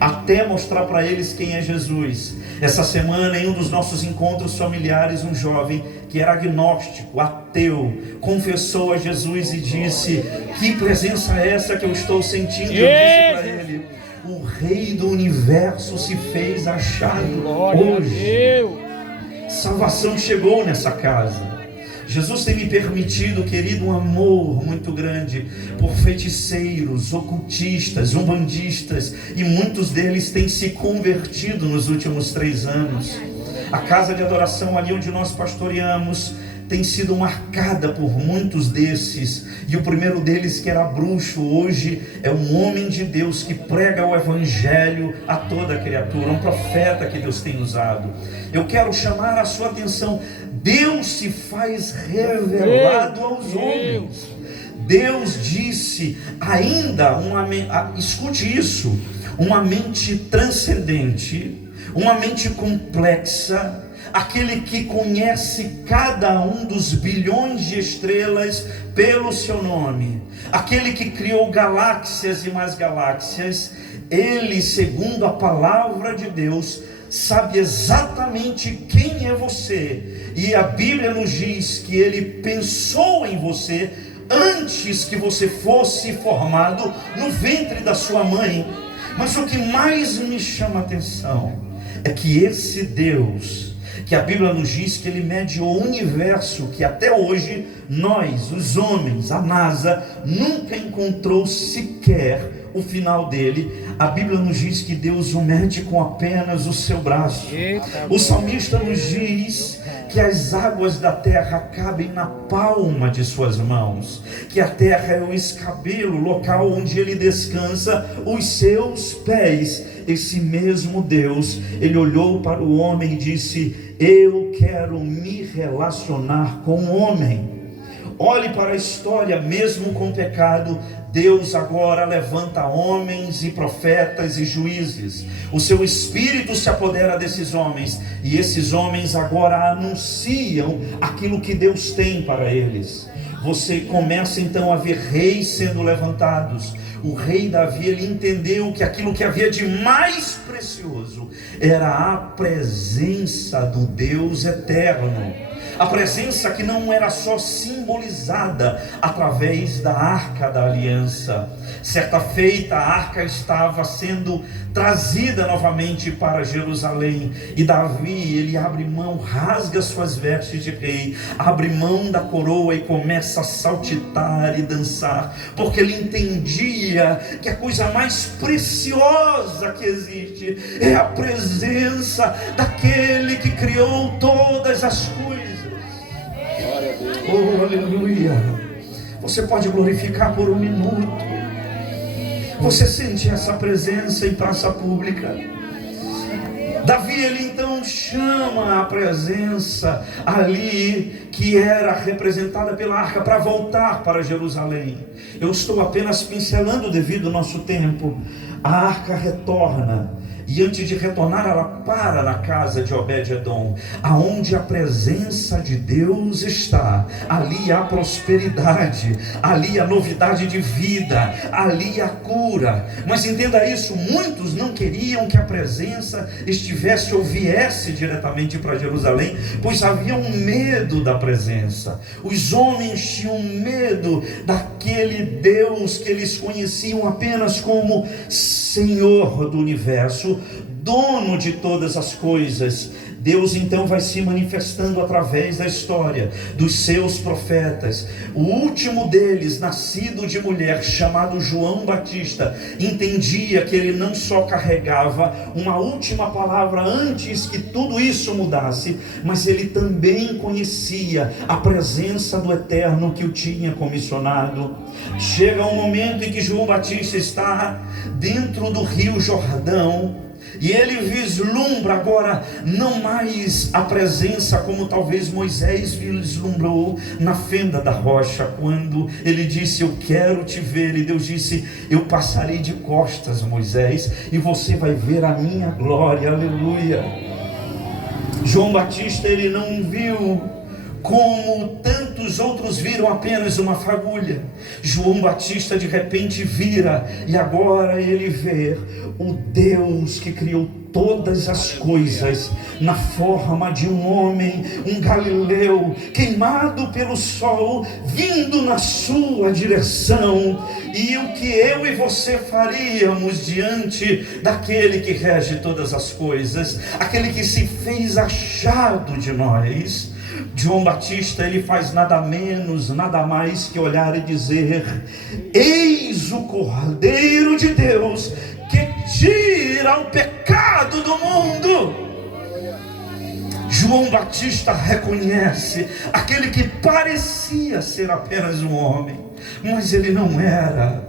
até mostrar para eles quem é Jesus. Essa semana, em um dos nossos encontros familiares, um jovem que era agnóstico, ateu, confessou a Jesus e disse: que presença é essa que eu estou sentindo? Eu disse para ele: o Rei do Universo se fez achado hoje. Salvação chegou nessa casa. Jesus tem me permitido, querido, um amor muito grande por feiticeiros, ocultistas, umbandistas, e muitos deles têm se convertido nos últimos 3 anos. A casa de adoração ali onde nós pastoreamos tem sido marcada por muitos desses, e o primeiro deles, que era bruxo, hoje é um homem de Deus que prega o evangelho a toda criatura, um profeta que Deus tem usado. Eu quero chamar a sua atenção: Deus se faz revelado aos homens. Deus disse ainda, escute isso, uma mente transcendente, uma mente complexa, aquele que conhece cada um dos bilhões de estrelas pelo seu nome, aquele que criou galáxias e mais galáxias. Ele, segundo a palavra de Deus, sabe exatamente quem é você, e a Bíblia nos diz que Ele pensou em você antes que você fosse formado no ventre da sua mãe. Mas o que mais me chama a atenção é que esse Deus, que a Bíblia nos diz que Ele mede o universo, que até hoje nós, os homens, a NASA, nunca encontrou sequer o final dele. A Bíblia nos diz que Deus o mede com apenas o seu braço. O salmista nos diz que as águas da terra cabem na palma de suas mãos, que a terra é o escabelo, o local onde Ele descansa os seus pés. Esse mesmo Deus, Ele olhou para o homem e disse: eu quero me relacionar com o homem. Olhe para a história, mesmo com pecado, Deus agora levanta homens e profetas e juízes. O seu Espírito se apodera desses homens, e esses homens agora anunciam aquilo que Deus tem para eles. Você começa então a ver reis sendo levantados. O rei Davi, ele entendeu que aquilo que havia de mais precioso era a presença do Deus eterno. A presença que não era só simbolizada através da Arca da Aliança. Certa feita, a arca estava sendo trazida novamente para Jerusalém, e Davi, ele abre mão, rasga suas vestes de rei, abre mão da coroa e começa a saltitar e dançar, porque ele entendia que a coisa mais preciosa que existe é a presença daquele que criou todas as coisas. Oh, aleluia! Você pode glorificar por um minuto. Você sente essa presença em praça pública? Davi, ele então chama a presença ali que era representada pela arca para voltar para Jerusalém. Eu estou apenas pincelando devido ao nosso tempo. A arca retorna, e antes de retornar, ela para na casa de Obed-edom, aonde a presença de Deus está. Ali há prosperidade, ali há novidade de vida, ali há cura. Mas entenda isso, muitos não queriam que a presença estivesse ou viesse diretamente para Jerusalém, pois havia um medo da presença. Os homens tinham medo daquele Deus que eles conheciam apenas como Senhor do universo, dono de todas as coisas. Deus então vai se manifestando através da história dos seus profetas. O último deles, nascido de mulher, chamado João Batista, entendia que ele não só carregava uma última palavra antes que tudo isso mudasse, mas ele também conhecia a presença do Eterno que o tinha comissionado. Chega um momento em que João Batista está dentro do rio Jordão, e ele vislumbra agora não mais a presença como talvez Moisés vislumbrou na fenda da rocha, quando ele disse: eu quero te ver. E Deus disse: eu passarei de costas, Moisés, e você vai ver a minha glória. Aleluia. João Batista, ele não viu como tanto tantos outros viram apenas uma fagulha. João Batista de repente vira, e agora ele vê o Deus que criou todas as coisas na forma de um homem, um galileu, queimado pelo sol, vindo na sua direção. E o que eu e você faríamos diante daquele que rege todas as coisas, aquele que se fez achado de nós? João Batista, ele faz nada menos, nada mais que olhar e dizer: eis o Cordeiro de Deus que tira o pecado do mundo. João Batista reconhece aquele que parecia ser apenas um homem, mas ele não era.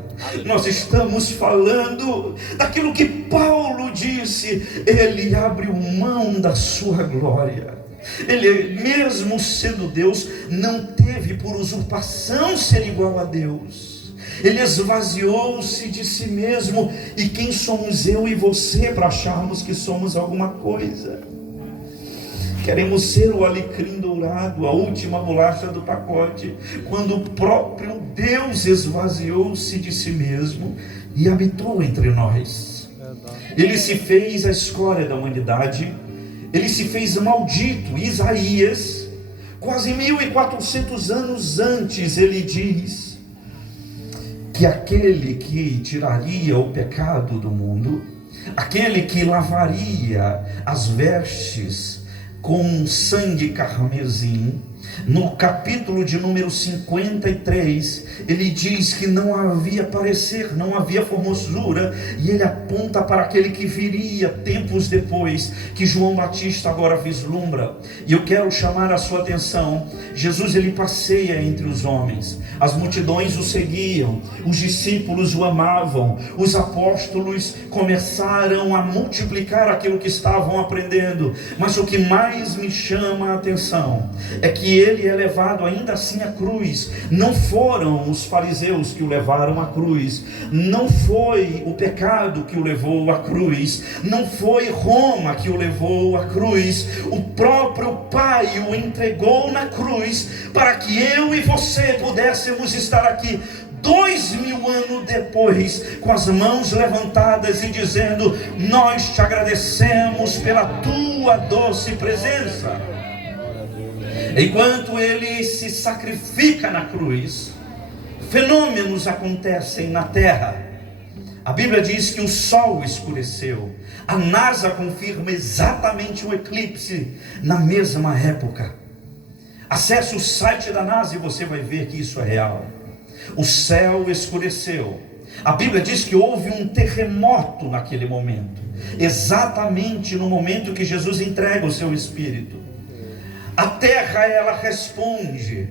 Nós estamos falando daquilo que Paulo disse: ele abriu mão da sua glória. Ele, mesmo sendo Deus, não teve por usurpação ser igual a Deus. Ele esvaziou-se de si mesmo. E quem somos eu e você para acharmos que somos alguma coisa? Queremos ser o alecrim dourado, a última bolacha do pacote, quando o próprio Deus esvaziou-se de si mesmo e habitou entre nós. Ele se fez a escória da humanidade. Ele se fez maldito. Isaías, quase 1400 anos antes, ele diz que aquele que tiraria o pecado do mundo, aquele que lavaria as vestes com sangue carmesim, no capítulo de número 53, ele diz que não havia parecer, não havia formosura, e ele aponta para aquele que viria tempos depois, que João Batista agora vislumbra. E eu quero chamar a sua atenção. Jesus, ele passeia entre os homens, as multidões o seguiam, os discípulos o amavam, os apóstolos começaram a multiplicar aquilo que estavam aprendendo. Mas o que mais me chama a atenção é que ele é levado ainda assim à cruz. Não foram os fariseus que o levaram à cruz, não foi o pecado que o levou à cruz, não foi Roma que o levou à cruz. O próprio Pai o entregou na cruz para que eu e você pudéssemos estar aqui 2000 anos depois, com as mãos levantadas e dizendo: nós te agradecemos pela tua doce presença. Enquanto ele se sacrifica na cruz, fenômenos acontecem na terra. A Bíblia diz que o sol escureceu. A NASA confirma exatamente o eclipse na mesma época. Acesse o site da NASA e você vai ver que isso é real. O céu escureceu. A Bíblia diz que houve um terremoto naquele momento, exatamente no momento que Jesus entrega o seu Espírito. A terra, ela responde.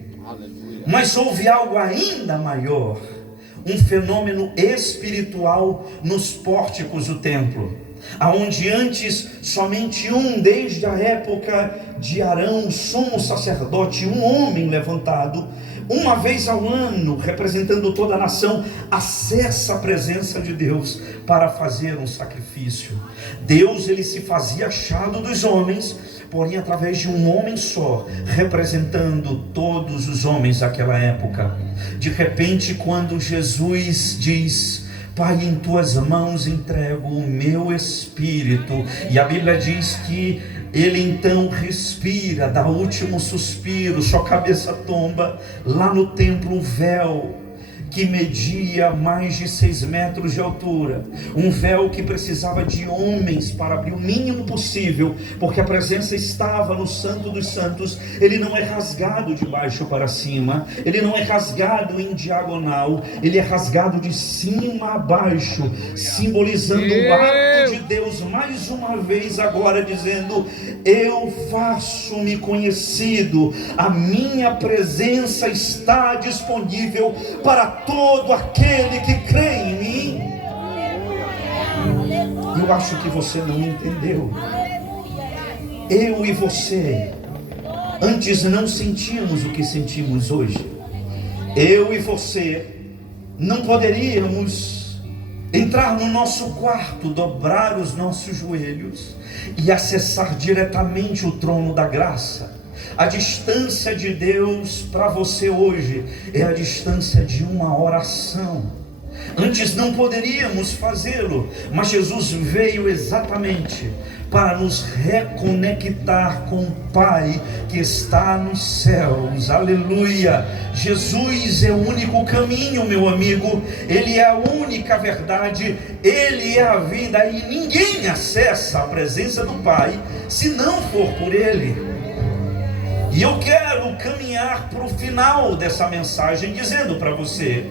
Mas houve algo ainda maior, um fenômeno espiritual nos pórticos do templo, aonde antes somente desde a época de Arão, sumo sacerdote, um homem levantado, uma vez ao ano, representando toda a nação, acessa a presença de Deus para fazer um sacrifício. Deus, ele se fazia achado dos homens, porém através de um homem só, representando todos os homens daquela época. De repente, quando Jesus diz: Pai, em tuas mãos entrego o meu espírito, e a Bíblia diz que ele então respira, dá o último suspiro, sua cabeça tomba. Lá no templo, o véu que media mais de 6 metros de altura, um véu que precisava de homens para abrir o mínimo possível, porque a presença estava no Santo dos Santos. Ele não é rasgado de baixo para cima, ele não é rasgado em diagonal, ele é rasgado de cima a baixo, simbolizando o ato de Deus mais uma vez agora dizendo: eu faço-me conhecido, a minha presença está disponível para todo aquele que crê em mim. Eu acho que você não entendeu. Eu e você antes não sentíamos o que sentimos hoje. Eu e você não poderíamos entrar no nosso quarto, dobrar os nossos joelhos e acessar diretamente o trono da graça. A distância de Deus para você hoje é a distância de uma oração. Antes não poderíamos fazê-lo, mas Jesus veio exatamente para nos reconectar com o Pai que está nos céus. Aleluia! Jesus é o único caminho, meu amigo. Ele é a única verdade. Ele é a vida, e ninguém acessa a presença do Pai se não for por Ele. E eu quero caminhar para o final dessa mensagem dizendo para você: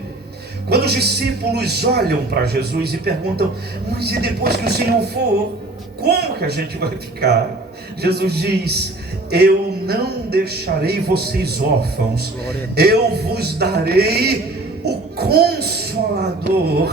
quando os discípulos olham para Jesus e perguntam, mas e depois que o Senhor for, como que a gente vai ficar? Jesus diz: eu não deixarei vocês órfãos, eu vos darei o Consolador.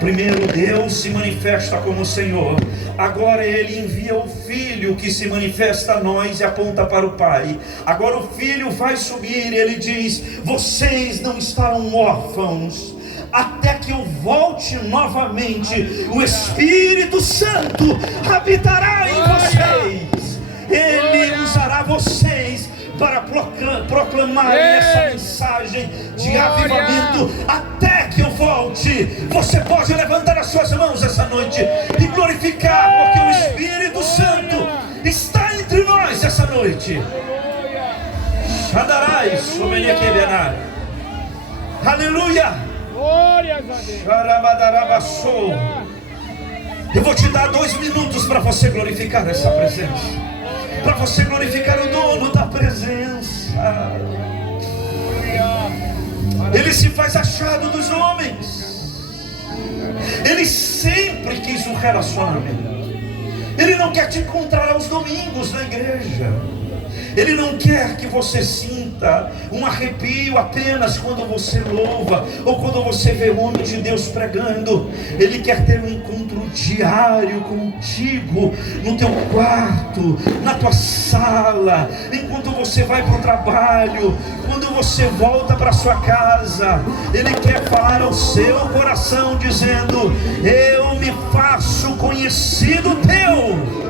Primeiro Deus se manifesta como Senhor, agora Ele envia o Filho que se manifesta a nós e aponta para o Pai. Agora o Filho vai subir e Ele diz: vocês não estarão órfãos até que eu volte novamente. O Espírito Santo habitará em vocês. Ele usará vocês para proclamar essa mensagem de avivamento até que eu volte. Você pode levantar as suas mãos essa noite e glorificar, porque o Espírito Santo está entre nós essa noite. Aleluia. Eu vou te dar 2 minutos para você glorificar essa presença, para você glorificar o dono da presença. Ele se faz achado dos homens. Ele sempre quis um relacionamento. Ele não quer te encontrar aos domingos na igreja. Ele não quer que você sinta um arrepio apenas quando você louva ou quando você vê o homem de Deus pregando. Ele quer ter um encontro diário contigo, no teu quarto, na tua sala, enquanto você vai para o trabalho, quando você volta para sua casa. Ele quer falar ao seu coração dizendo: eu me faço conhecido teu.